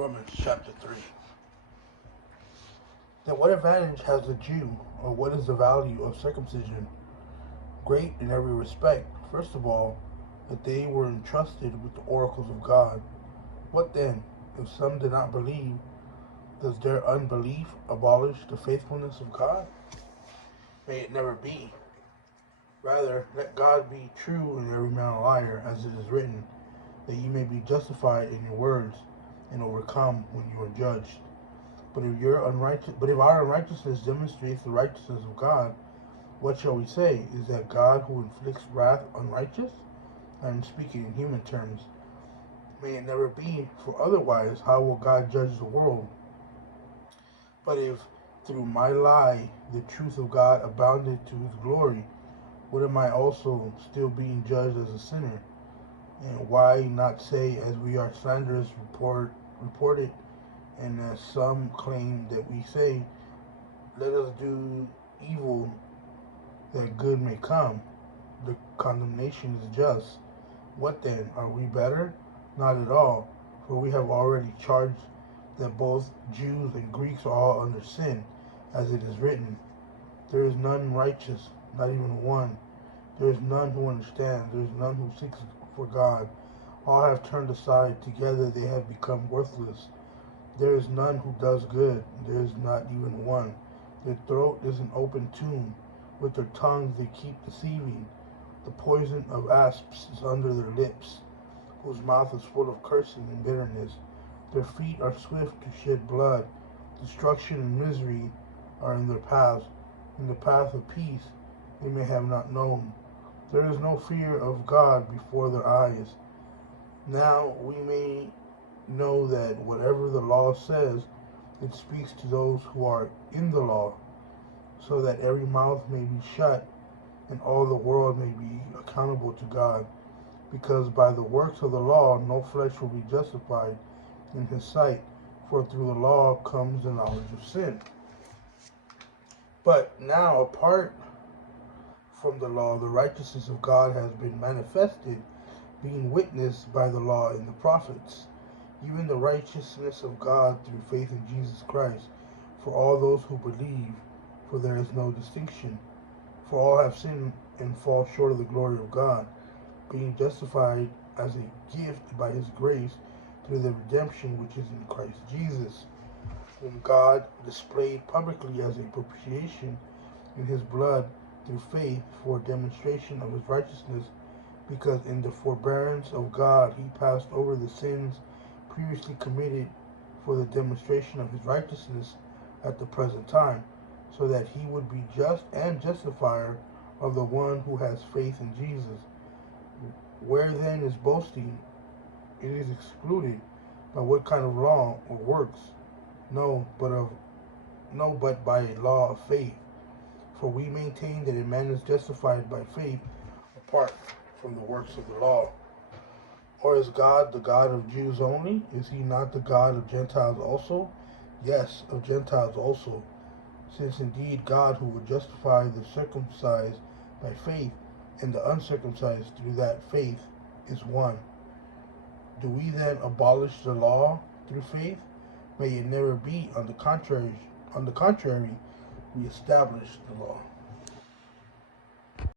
Romans chapter 3. Then what advantage has the Jew, or what is the value of circumcision? Great in every respect. First of all, that they were entrusted with the oracles of God. What then, if some did not believe, does their unbelief abolish the faithfulness of God? May it never be. Rather, let God be true and every man a liar, as it is written, that ye may be justified in your words, and overcome when you are judged. But if our unrighteousness demonstrates the righteousness of God, what shall we say? Is that God who inflicts wrath unrighteous? I am speaking in human terms. May it never be, for otherwise how will God judge the world? But if through my lie the truth of God abounded to his glory, would am I also still being judged as a sinner? And why not say, as we are slanderous reported, and as some claim that we say, let us do evil that good may come. The condemnation is just. What then? Are we better? Not at all, for we have already charged that both Jews and Greeks are all under sin, as it is written, there is none righteous, not even one. There is none who understands, there is none who seeks for God. All have turned aside, together they have become worthless. There is none who does good, there is not even one. Their throat is an open tomb, with their tongues they keep deceiving. The poison of asps is under their lips, whose mouth is full of cursing and bitterness. Their feet are swift to shed blood. Destruction and misery are in their paths. In the path of peace they may have not known. There is no fear of God before their eyes. Now we may know that whatever the law says, it speaks to those who are in the law, so that every mouth may be shut, and all the world may be accountable to God. Because by the works of the law no flesh will be justified in his sight, for through the law comes the knowledge of sin. But now, apart from the law, the righteousness of God has been manifested, being witnessed by the law and the prophets, even the righteousness of God through faith in Jesus Christ, for all those who believe, for there is no distinction. For all have sinned and fall short of the glory of God, being justified as a gift by his grace through the redemption which is in Christ Jesus, whom God displayed publicly as a propitiation in his blood through faith for demonstration of his righteousness, because in the forbearance of God he passed over the sins previously committed for the demonstration of his righteousness at the present time, so that he would be just and justifier of the one who has faith in Jesus. Where then is boasting? It is excluded. By what kind of law or works? No, but by a law of faith. For we maintain that a man is justified by faith apart from the works of the law. Or is God the God of Jews only? Is he not the God of Gentiles also? Yes, of Gentiles also. Since indeed God, who would justify the circumcised by faith and the uncircumcised through that faith, is one. Do we then abolish the law through faith? May it never be. On the contrary, we establish the law.